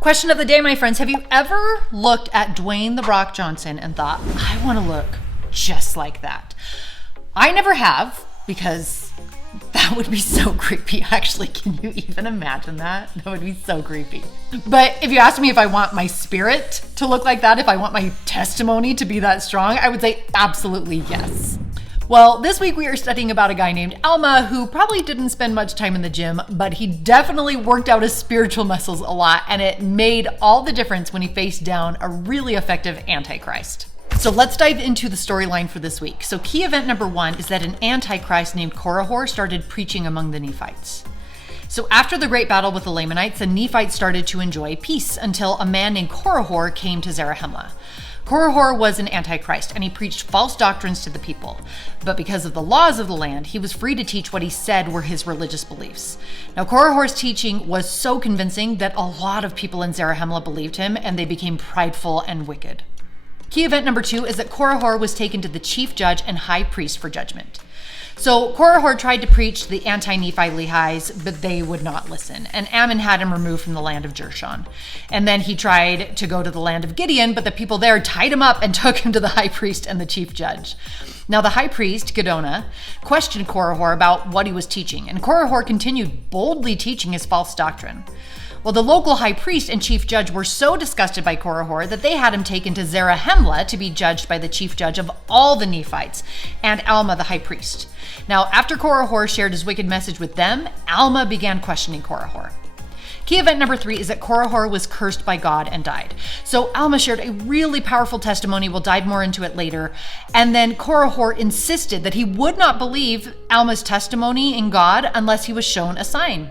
Question of the day, my friends. Have you ever looked at Dwayne "The Rock" Johnson and thought, I want to look just like that? I never have, because that would be so creepy. Actually, can you even imagine that? That would be so creepy. But if you ask me if I want my spirit to look like that, if I want my testimony to be that strong, I would say absolutely yes. Well, this week we are studying about a guy named Alma who probably didn't spend much time in the gym, but he definitely worked out his spiritual muscles a lot, and it made all the difference when he faced down a really effective Antichrist. So let's dive into the storyline for this week. So key event number 1 is that an Antichrist named Korihor started preaching among the Nephites. So after the great battle with the Lamanites, the Nephites started to enjoy peace until a man named Korihor came to Zarahemla. Korihor was an Antichrist, and he preached false doctrines to the people. But because of the laws of the land, he was free to teach what he said were his religious beliefs. Now, Korihor's teaching was so convincing that a lot of people in Zarahemla believed him, and they became prideful and wicked. Key event number 2 is that Korihor was taken to the chief judge and high priest for judgment. So Korihor tried to preach to the anti-Nephi Lehis, but they would not listen. And Ammon had him removed from the land of Jershon. And then he tried to go to the land of Gideon, but the people there tied him up and took him to the high priest and the chief judge. Now the high priest, Giddonah, questioned Korihor about what he was teaching, and Korihor continued boldly teaching his false doctrine. Well, the local high priest and chief judge were so disgusted by Korihor that they had him taken to Zarahemla to be judged by the chief judge of all the Nephites and Alma the high priest. Now, after Korihor shared his wicked message with them, Alma began questioning Korihor. Key event number 3 is that Korihor was cursed by God and died. So Alma shared a really powerful testimony. We'll dive more into it later. And then Korihor insisted that he would not believe Alma's testimony in God unless he was shown a sign.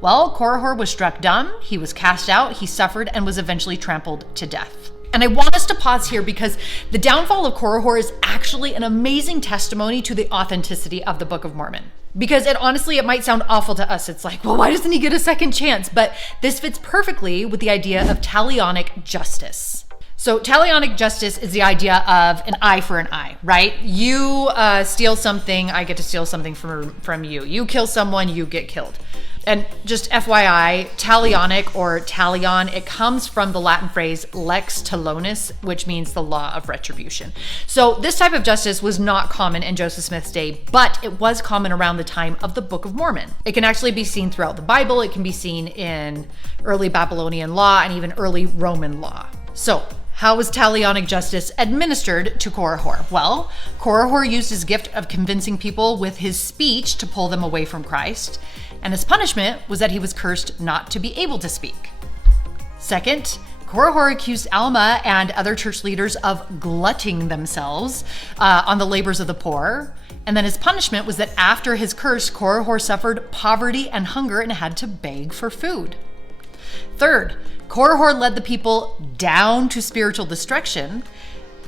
Well, Korihor was struck dumb, he was cast out, he suffered, and was eventually trampled to death. And I want us to pause here because the downfall of Korihor is actually an amazing testimony to the authenticity of the Book of Mormon. Because it might sound awful to us. It's like, well, why doesn't he get a second chance? But this fits perfectly with the idea of talionic justice. So talionic justice is the idea of an eye for an eye, right? You steal something, I get to steal something from you. You kill someone, you get killed. And just FYI, talionic or talion, it comes from the Latin phrase lex talionis, which means the law of retribution. So this type of justice was not common in Joseph Smith's day, but it was common around the time of the Book of Mormon. It can actually be seen throughout the Bible. It can be seen in early Babylonian law and even early Roman law. So how was talionic justice administered to Korihor? Well, Korihor used his gift of convincing people with his speech to pull them away from Christ. And his punishment was that he was cursed not to be able to speak. Second, Korihor accused Alma and other church leaders of glutting themselves on the labors of the poor. And then his punishment was that after his curse, Korihor suffered poverty and hunger and had to beg for food. Third, Korihor led the people down to spiritual destruction,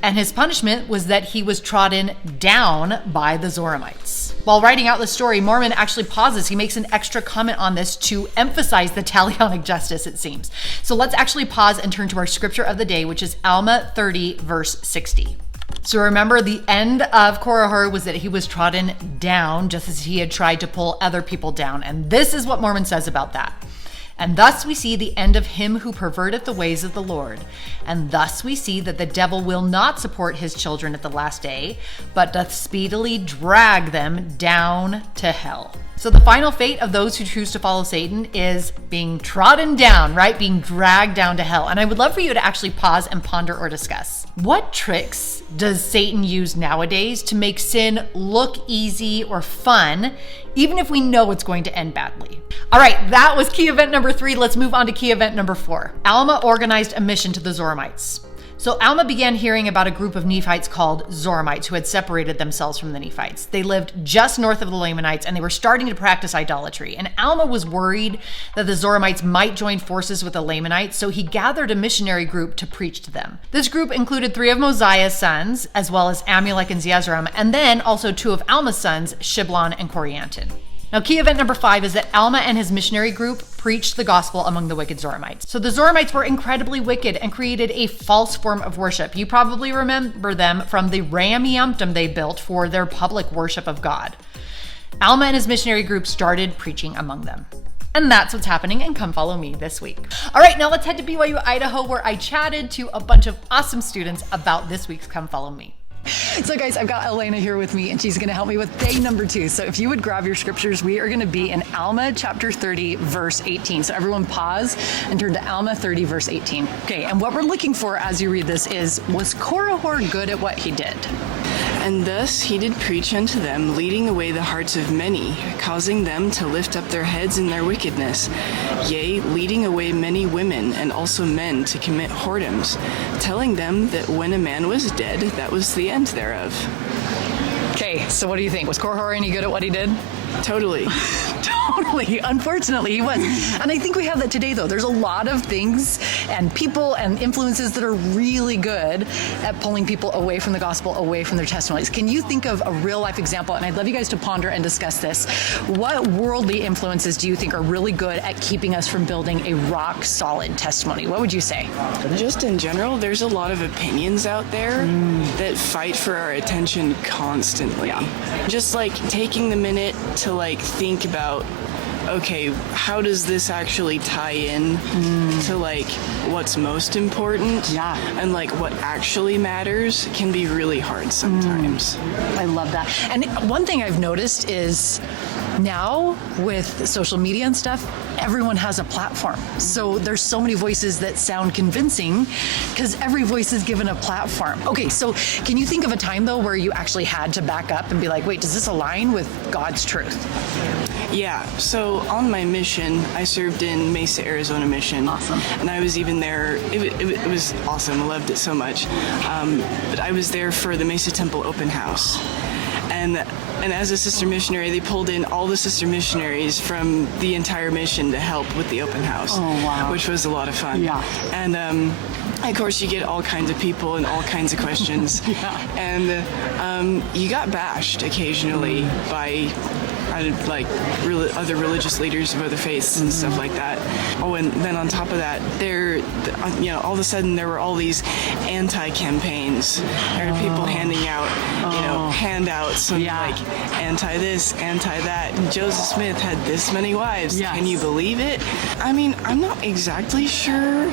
and his punishment was that he was trodden down by the Zoramites. While writing out the story, Mormon actually pauses. He makes an extra comment on this to emphasize the talionic justice, it seems. So let's actually pause and turn to our scripture of the day, which is Alma 30, verse 60. So remember, the end of Korihor was that he was trodden down just as he had tried to pull other people down. And this is what Mormon says about that. And thus we see the end of him who perverteth the ways of the Lord. And thus we see that the devil will not support his children at the last day, but doth speedily drag them down to hell. So the final fate of those who choose to follow Satan is being trodden down, right? Being dragged down to hell. And I would love for you to actually pause and ponder or discuss. What tricks does Satan use nowadays to make sin look easy or fun, even if we know it's going to end badly? All right, that was key event number 3. Let's move on to key event number 4. Alma organized a mission to the Zoramites. So Alma began hearing about a group of Nephites called Zoramites who had separated themselves from the Nephites. They lived just north of the Lamanites and they were starting to practice idolatry. And Alma was worried that the Zoramites might join forces with the Lamanites, so he gathered a missionary group to preach to them. This group included 3 of Mosiah's sons, as well as Amulek and Zeezrom, and then also 2 of Alma's sons, Shiblon and Corianton. Now, key event number 5 is that Alma and his missionary group preached the gospel among the wicked Zoramites. So the Zoramites were incredibly wicked and created a false form of worship. You probably remember them from the Rameumptom they built for their public worship of God. Alma and his missionary group started preaching among them. And that's what's happening in Come Follow Me this week. All right, now let's head to BYU-Idaho, where I chatted to a bunch of awesome students about this week's Come Follow Me. So guys, I've got Elena here with me, and she's going to help me with day number 2. So if you would grab your scriptures, we are going to be in Alma chapter 30, verse 18. So everyone pause and turn to Alma 30, verse 18. Okay, and what we're looking for as you read this is, was Korah good at what he did? And thus he did preach unto them, leading away the hearts of many, causing them to lift up their heads in their wickedness, yea, leading away many women and also men to commit whoredoms, telling them that when a man was dead, that was the end thereof. Okay, so what do you think? Was Korah any good at what he did? Totally. Totally. Unfortunately, he was. And I think we have that today, though. There's a lot of things and people and influences that are really good at pulling people away from the gospel, away from their testimonies. Can you think of a real life example? And I'd love you guys to ponder and discuss this. What worldly influences do you think are really good at keeping us from building a rock solid testimony? What would you say? Just in general, there's a lot of opinions out there that fight for our attention constantly. Just like taking the minute to like think about, okay, how does this actually tie in to like what's most important? Yeah. And like what actually matters can be really hard sometimes. I love that. And one thing I've noticed is now with social media and stuff, everyone has a platform. So there's so many voices that sound convincing because every voice is given a platform. Okay, so can you think of a time though where you actually had to back up and be like, wait, does this align with God's truth? Yeah, so on my mission, I served in Mesa, Arizona mission. Awesome. And I was even there, it was awesome, I loved it so much. But I was there for the Mesa Temple open house. And as a sister missionary, they pulled in all the sister missionaries from the entire mission to help with the open house. Oh, wow. Which was a lot of fun. Yeah. And of course, you get all kinds of people and all kinds of questions. Yeah. And you got bashed occasionally by like other religious leaders of other faiths and stuff like that. Oh, and then on top of that, all of a sudden there were all these anti-campaigns. There were people handing out, handouts and like anti this, anti that. And Joseph Smith had this many wives. Yes. Can you believe it? I mean, I'm not exactly sure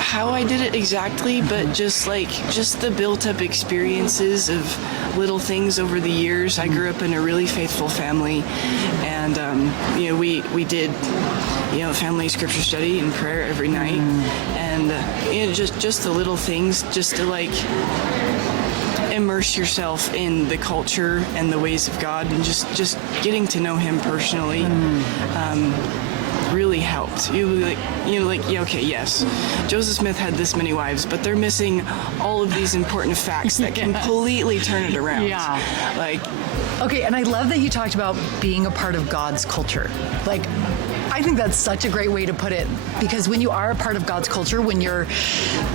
how I did it exactly, but just the built-up experiences of little things over the years. I grew up in a really faithful family, and we did family scripture study and prayer every night, and just the little things, just to like immerse yourself in the culture and the ways of God, and just getting to know Him personally. Really helped. Yes, Joseph Smith had this many wives, but they're missing all of these important facts that completely turn it around. Yeah. Okay, and I love that you talked about being a part of God's culture. I think that's such a great way to put it, because when you are a part of God's culture, when you're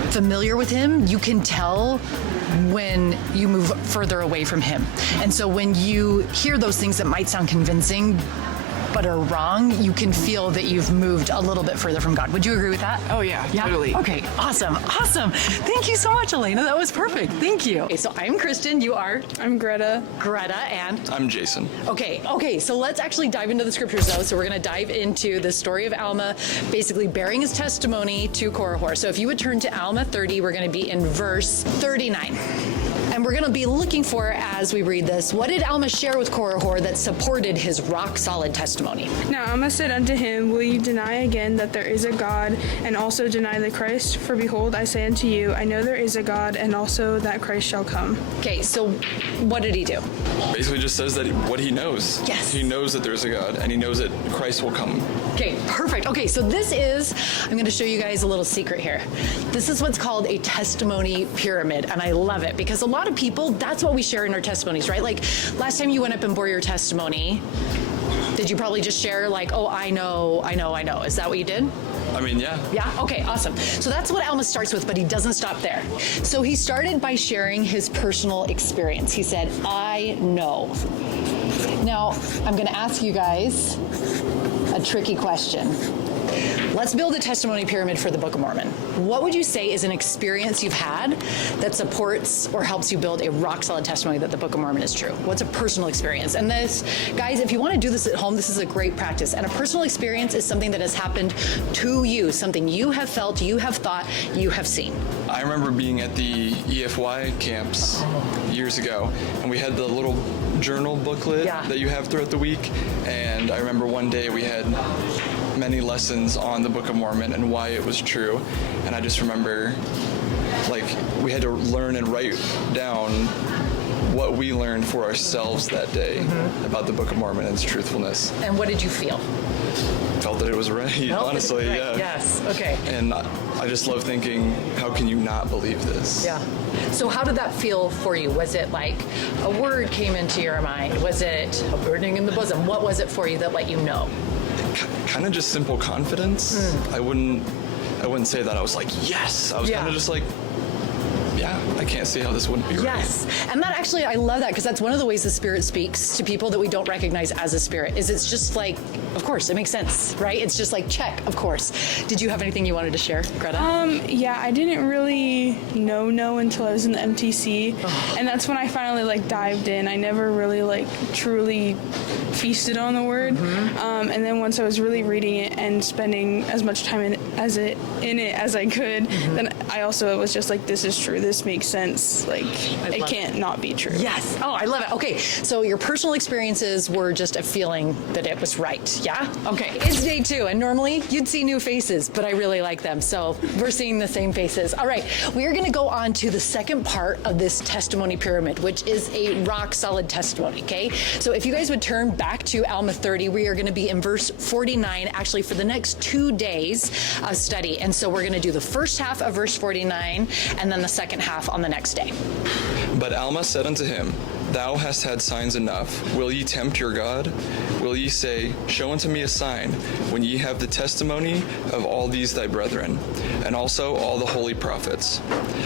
familiar with Him, you can tell when you move further away from Him. And so when you hear those things that might sound convincing but are wrong, you can feel that you've moved a little bit further from God. Would you agree with that? Oh yeah, totally. Okay, awesome. Thank you so much, Elena. That was perfect. Thank you. Okay, so I'm Kristen. You are? I'm Greta. And? I'm Jason. Okay, so let's actually dive into the scriptures though. So we're going to dive into the story of Alma, basically bearing his testimony to Korah. So if you would turn to Alma 30, we're going to be in verse 39. And we're going to be looking for, as we read this, what did Alma share with Korah that supported his rock-solid testimony? Now Alma said unto him, Will you deny again that there is a God, and also deny the Christ? For behold, I say unto you, I know there is a God, and also that Christ shall come. Okay, so what did he do? Basically just says that what he knows. Yes. He knows that there's a God, and he knows that Christ will come. Okay, perfect. Okay, so I'm going to show you guys a little secret here. This is what's called a testimony pyramid, and I love it because a lot of people, that's what we share in our testimonies, right? Like last time you went up and bore your testimony, did you probably just share I know? Is that what you did? I mean, yeah. Yeah? Okay, awesome. So that's what Alma starts with, but he doesn't stop there. So he started by sharing his personal experience. He said, I know. Now, I'm going to ask you guys a tricky question. let's build a testimony pyramid for the Book of Mormon. What would you say is an experience you've had that supports or helps you build a rock-solid testimony that the Book of Mormon is true? What's a personal experience? And this, guys, if you want to do this at home, this is a great practice. And a personal experience is something that has happened to you, something you have felt, you have thought, you have seen. I remember being at the EFY camps years ago, and we had the little journal booklet that you have throughout the week. And I remember one day we had many lessons on the Book of Mormon and why it was true. And I just remember, like, we had to learn and write down what we learned for ourselves that day about the Book of Mormon and its truthfulness. And what did you feel? Felt that it was right, honestly, yeah. Yes, okay. And I just love thinking, how can you not believe this? Yeah. So how did that feel for you? Was it like a word came into your mind? Was it a burning in the bosom? What was it for you that let you know? Kind of just simple confidence. I wouldn't say that I was like, yes. I was kind of just like, yeah, I can't see how this wouldn't be right. Yes. And that actually, I love that, because that's one of the ways the Spirit speaks to people that we don't recognize as a spirit, is it's just like, of course, it makes sense, right? It's just like, check, of course. Did you have anything you wanted to share, Greta? Yeah, I didn't really know until I was in the MTC. And that's when I finally like dived in. I never really like truly feasted on the word. And then once I was really reading it and spending as much time in it as I could, then I also was just like, this is true. This makes sense. Like, it can't not be true. Yes. Oh, I love it. Okay, so your personal experiences were just a feeling that it was right, yeah? Okay, it's day 2, and normally you'd see new faces, but I really like them, so we're seeing the same faces. All right, we are going to go on to the second part of this testimony pyramid, which is a rock-solid testimony, okay? So if you guys would turn back to Alma 30, we are going to be in verse 49, actually, for the next 2 days of study. And so we're going to do the first half of verse 49, and then the second half on the next day. But Alma said unto him, Thou hast had signs enough. Will ye tempt your God? Will ye say, Show unto me a sign, when ye have the testimony of all these thy brethren, and also all the holy prophets?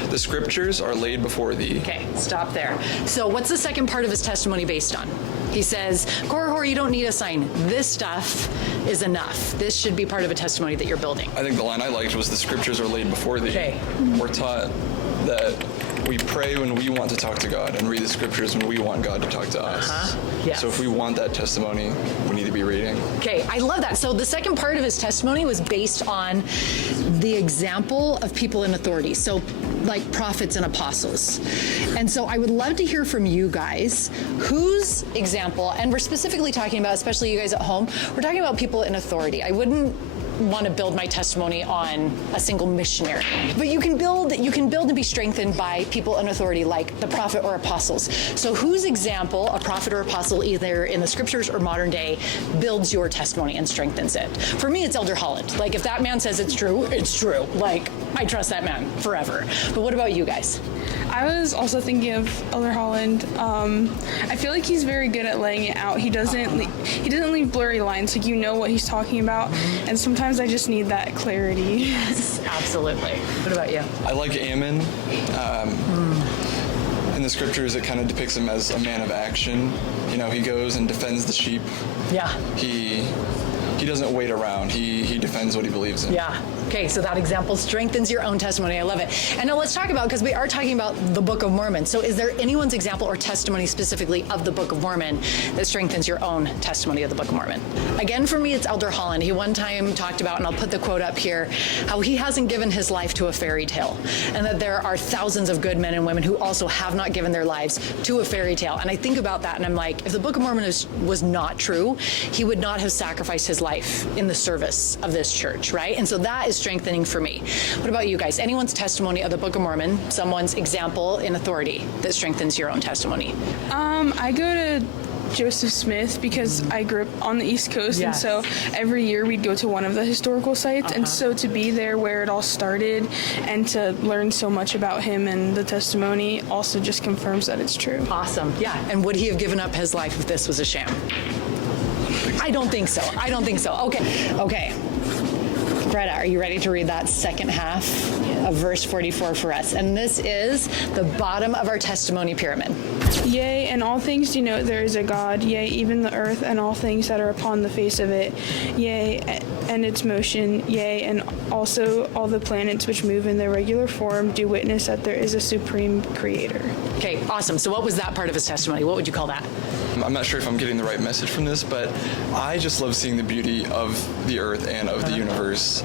The scriptures are laid before thee. Okay, stop there. So what's the second part of his testimony based on? He says, Korihor, you don't need a sign. This stuff is enough. This should be part of a testimony that you're building. I think the line I liked was the scriptures are laid before thee. Okay. We're taught that we pray when we want to talk to God and read the scriptures when we want God to talk to us. Yes. So if we want that testimony, we need to be reading. Okay, I love that. So the second part of his testimony was based on the example of people in authority. So like prophets and apostles. And so I would love to hear from you guys whose example, and we're specifically talking about, especially you guys at home, we're talking about people in authority. I wouldn't want to build my testimony on a single missionary, but you can build and be strengthened by people in authority like the prophet or apostles. So whose example, a prophet or apostle, either in the scriptures or modern day, builds your testimony and strengthens it? For me, it's Elder Holland. Like, if that man says it's true, it's true. Like, I trust that man forever. But what about you guys? I was also thinking of Elder Holland. I feel like he's very good at laying it out. He doesn't leave blurry lines. Like, you know what he's talking about. And sometimes I just need that clarity. Yes, absolutely. What about you? I like Ammon. In the scriptures, it kind of depicts him as a man of action. You know, he goes and defends the sheep. Yeah. He doesn't wait around. He defends what he believes in. Yeah. Okay, so that example strengthens your own testimony. I love it. And now let's talk about, because we are talking about the Book of Mormon. So is there anyone's example or testimony specifically of the Book of Mormon that strengthens your own testimony of the Book of Mormon? Again, for me, it's Elder Holland. He one time talked about, and I'll put the quote up here, how he hasn't given his life to a fairy tale, and that there are thousands of good men and women who also have not given their lives to a fairy tale. And I think about that, and I'm like, if the Book of Mormon was not true, he would not have sacrificed his life in the service of this church, right? And so that is strengthening for me. What about you guys? Anyone's testimony of the Book of Mormon, someone's example in authority that strengthens your own testimony? I go to Joseph Smith because I grew up on the East Coast, and so every year we'd go to one of the historical sites, and so to be there where it all started and to learn so much about him and the testimony also just confirms that it's true. Awesome. Yeah. And would he have given up his life if this was a sham? I don't think so. Okay. Greta, are you ready to read that second half of verse 44 for us? And this is the bottom of our testimony pyramid. Yea, and all things denote there is a God, yea, even the earth and all things that are upon the face of it, yea, and its motion, yea, and also all the planets which move in their regular form do witness that there is a supreme creator. Okay, awesome. So what was that part of his testimony? What would you call that? I'm not sure if I'm getting the right message from this, but I just love seeing the beauty of the earth and of the universe.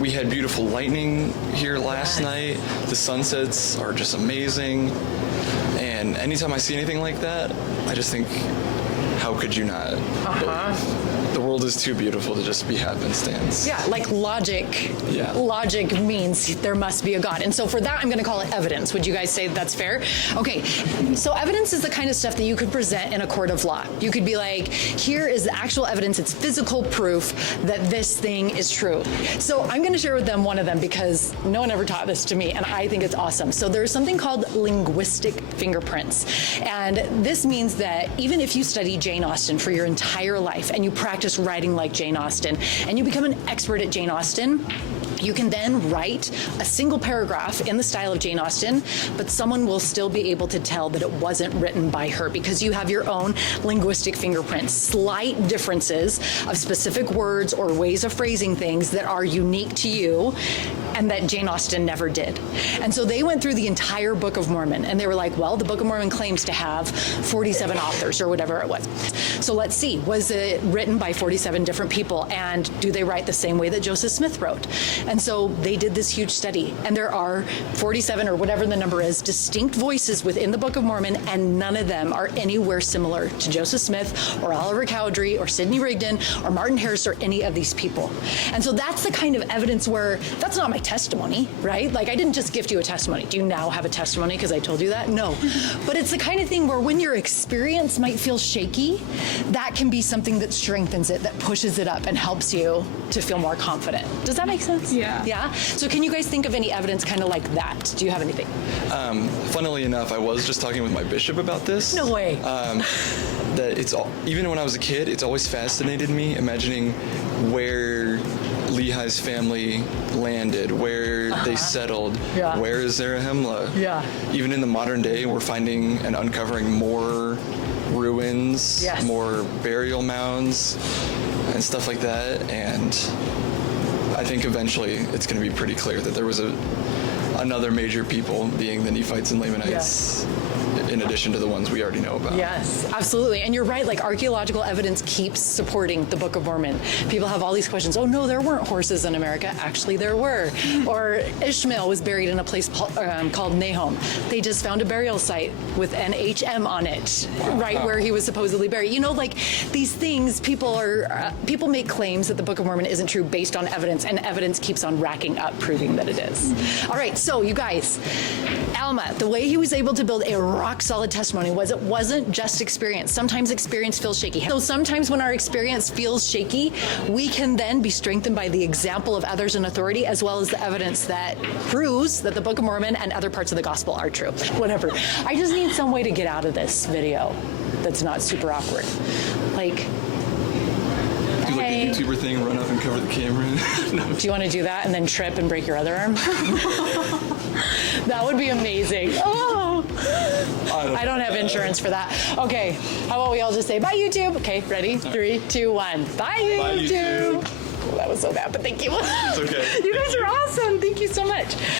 We had beautiful lightning here last night. The sunsets are just amazing. And anytime I see anything like that, I just think, how could you not? The world is too beautiful to just be happenstance. Yeah, like logic. Yeah. Logic means there must be a God. And so for that, I'm going to call it evidence. Would you guys say that's fair? Okay, so evidence is the kind of stuff that you could present in a court of law. You could be like, here is the actual evidence. It's physical proof that this thing is true. So I'm going to share with them one of them because no one ever taught this to me, and I think it's awesome. So there's something called linguistic fingerprints. And this means that even if you study Jane Austen for your entire life and you practice writing like Jane Austen and you become an expert at Jane Austen, you can then write a single paragraph in the style of Jane Austen, but someone will still be able to tell that it wasn't written by her because you have your own linguistic fingerprints, slight differences of specific words or ways of phrasing things that are unique to you and that Jane Austen never did. And so they went through the entire Book of Mormon and they were like, well, the Book of Mormon claims to have 47 authors or whatever it was. So let's see, was it written by 47 different people, and do they write the same way that Joseph Smith wrote? And so they did this huge study, and there are 47 or whatever the number is, distinct voices within the Book of Mormon, and none of them are anywhere similar to Joseph Smith or Oliver Cowdery or Sidney Rigdon or Martin Harris or any of these people. And so that's the kind of evidence where that's not my testimony, right? Like, I didn't just gift you a testimony. Do you now have a testimony because I told you that? No. But it's the kind of thing where when your experience might feel shaky, that can be something that strengthens it, that pushes it up and helps you to feel more confident. Does that make sense? Yeah. Yeah? So can you guys think of any evidence kind of like that? Do you have anything? Funnily enough, I was just talking with my bishop about this. No way. That even when I was a kid, it's always fascinated me imagining where Lehi's family landed, where they settled, where is Zarahemla. Yeah. Even in the modern day, we're finding and uncovering more ruins, more burial mounds, and stuff like that. And I think eventually it's going to be pretty clear that there was another major people, being the Nephites and Lamanites, in addition to the ones we already know about. Yes, absolutely. And you're right, like archaeological evidence keeps supporting the Book of Mormon. People have all these questions. Oh no, there weren't horses in America. Actually, there were. Or Ishmael was buried in a place called Nahom. They just found a burial site with an HM on it, right where he was supposedly buried. You know, like these things, people make claims that the Book of Mormon isn't true based on evidence, and evidence keeps on racking up proving that it is. All right, so you guys, Alma, the way he was able to build a rock solid testimony was it wasn't just experience. Sometimes experience feels shaky. So sometimes when our experience feels shaky, we can then be strengthened by the example of others in authority, as well as the evidence that proves that the Book of Mormon and other parts of the gospel are true. Whatever. I just need some way to get out of this video that's not super awkward. Like, Do like a YouTuber thing, run up and cover the camera. No. Do you want to do that and then trip and break your other arm? That would be amazing. Oh, I don't have insurance for that. Okay, how about we all just say bye YouTube? Okay, ready? 3, 2, 1. Bye YouTube. Bye, YouTube. Well, that was so bad, but thank you. It's okay. You guys are awesome. Thank you so much.